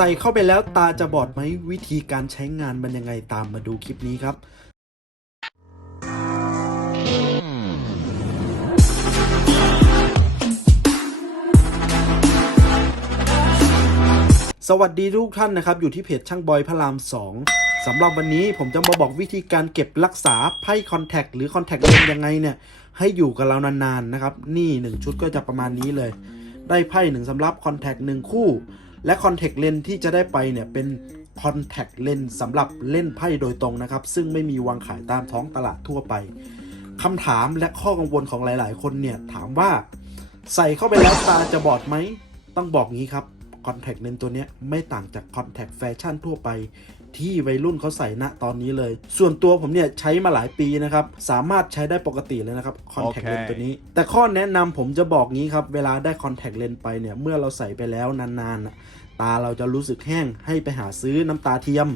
ส่เข้าไปแล้วตาจะบอดไหมวิธีการใช้งานมันยังไงตามมาดูคลิปนี้ครับสวัสดีทุกท่านนะครับ อยู่ที่เพจช่างบอยพระราม 2สำหรับวันนี้ผมจะมาบอกวิธีการเก็บรักษาไพ่คอนแทคหรือคอนแทคเลนยังไงเนี่ย ให้อยู่กับเรานานๆนะครับ นี่ 1 ชุดก็จะประมาณนี้เลย ได้ไพ่หนึ่งสำหรับคอนแทคหนึ่งคู่ และคอนแทคเลนที่จะได้ไปเนี่ยเป็นคอนแทคเลนสำหรับเล่นไพ่โดยตรงนะครับ ซึ่งไม่มีวางขายตามท้องตลาดทั่วไปคำถามและข้อกังวลของหลาย ๆ คนเนี่ยถามว่าใส่เข้าไปแล้วตาจะบอดไหม ต้องบอกงี้ครับคอนแทคเลนตัวนี้ไม่ต่างจากคอนแทคแฟชั่นทั่วไป ที่วัยรุ่นเขาใส่ณตอนนี้เลย ส่วนตัวผมเนี่ยใช้มาหลายปีนะครับ สามารถใช้ได้ปกติเลยนะครับคอนแทคเลนโอเคตัวนี้ แต่ข้อแนะนำผมจะบอกงี้ครับ เวลาได้คอนแทคเลนไปเนี่ย เมื่อเราใส่ไปแล้วนานๆน่ะตาเราจะรู้สึกแห้งให้ไปหาซื้อน้ำตาเทียม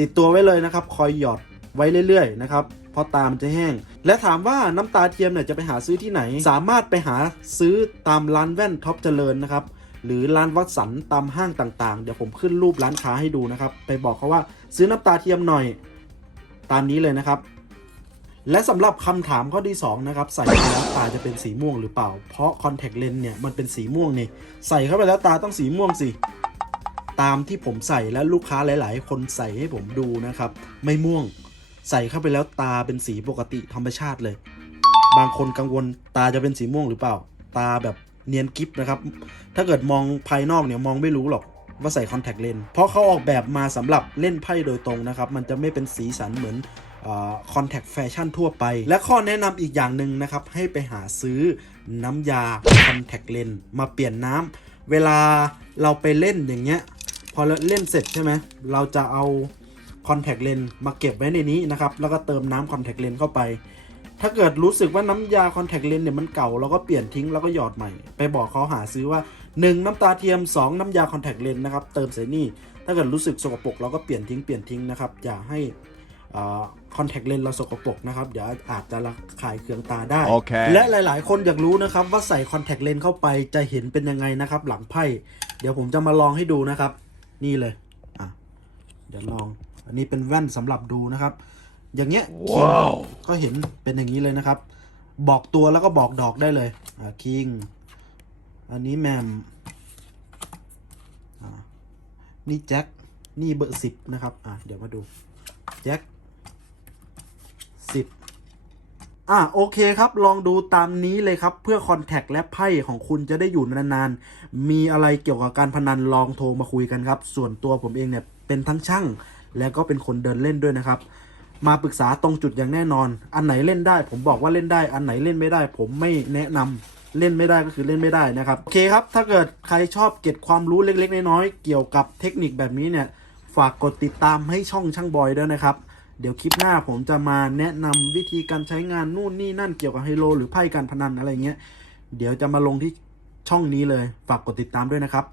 ติดตัวไว้เลยนะครับ คอยหยอดไว้เรื่อยๆนะครับเพราะตามันจะแห้ง และถามว่าน้ำตาเทียมเนี่ยจะไปหาซื้อที่ไหน สามารถไปหาซื้อตามร้านแว่นท็อปเจริญนะครับ หรือร้านวัดสันตามห้างต่างๆ เดี๋ยวผมขึ้นรูปร้านค้าให้ดูนะครับ ไปบอกเขาว่าซื้อน้ำตาเทียมหน่อยตามนี้เลยนะครับ และสำหรับคำถามข้อที่2นะครับใส่ไปแล้วตาจะเป็นสีม่วงหรือเปล่า เพราะคอนแทคเลนส์เนี่ยมันเป็นสีม่วงนี่ใส่เข้าไปแล้วตาต้องสีม่วงสิตามที่ผมใส่และลูกค้าหลาย ๆ คนใส่ให้ผมดูนะครับ ไม่ม่วงใส่เข้าไปแล้วตาเป็นสีปกติธรรมชาติเลย บางคนกังวลตาจะเป็นสีม่วงหรือเปล่า ตาแบบ เนียนกิฟนะครับ ถ้าเกิดมองภายนอกเนี่ยมองไม่รู้หรอกว่าใส่คอนแทคเลนส์เพราะเขาออกแบบมาสำหรับเล่นไพ่โดยตรงนะครับ มันจะไม่เป็นสีสันเหมือนคอนแทคแฟชั่นทั่วไป และข้อแนะนำอีกอย่างหนึ่งนะครับ ให้ไปหาซื้อน้ำยาคอนแทคเลนส์มาเปลี่ยนน้ำเวลาเราไปเล่นอย่างเงี้ย พอเล่นเสร็จใช่ไหมเราจะเอาคอนแทคเลนส์มาเก็บไว้ในนี้นะครับ แล้วก็เติมน้ำคอนแทคเลนส์เข้าไป ถ้าเกิดรู้สึกว่าน้ำยาคอนแทคเลนส์เนี่ยมันเก่าเราก็เปลี่ยนทิ้งแล้วก็หยอดใหม่ ไปบอกเขาหาซื้อว่า 1 น้ำตาเทียม 2 น้ำยาคอนแทคเลนส์นะครับเติมใส่นี่ ถ้าเกิดรู้สึกสกปรกเราก็เปลี่ยนทิ้งเปลี่ยนทิ้งนะครับอย่าให้คอนแทคเลนส์เราสกปรกนะครับเดี๋ยวอาจจะระคายเคืองตาได้โอเคและหลาย ๆ คนอยากรู้นะครับว่าใส่คอนแทคเลนส์เข้าไปจะเห็นเป็นยังไงนะครับหลังไพ่เดี๋ยวผมจะมาลองให้ดูนะครับ นี่เลยอะเดี๋ยวลอง อันนี้เป็นแว่นสำหรับดูนะครับ อย่างเงี้ยว้าวก็เห็นเป็นอย่างนี้เลยนะครับ บอกตัวแล้วก็บอกดอกได้เลยอ่าคิง อันนี้แมมอ่านี่แจ็ค นี่เบอร์สิบนะครับ อะเดี๋ยวมาดู แจ็คสิบอะโอเคครับลองดูตามนี้เลยครับ เพื่อคอนแทคและไพ่ของคุณจะได้อยู่นานๆ มีอะไรเกี่ยวกับการพนันลองโทรมาคุยกันครับ ส่วนตัวผมเองเนี่ยเป็นทั้งช่าง และก็เป็นคนเดินเล่นด้วยนะครับ มาปรึกษาตรงจุดอย่างแน่นอน อันไหนเล่นได้ ผมบอกว่าเล่นได้ อันไหนเล่นไม่ได้ ผมไม่แนะนำเล่นไม่ได้ก็คือเล่นไม่ได้นะครับ โอเคครับ ถ้าเกิดใครชอบเก็บความรู้เล็ก ๆ น้อยๆเกี่ยวกับเทคนิคแบบนี้เนี่ย ฝากกดติดตามให้ช่องช่างบอยด้วยนะครับ เดี๋ยวคลิปหน้าผมจะมาแนะนำวิธีการใช้งานนู่นนี่นั่นเกี่ยวกับไฮโล หรือไพ่การพนันอะไรเงี้ย เดี๋ยวจะมาลงที่ช่องนี้เลย ฝากกดติดตามด้วยนะครับ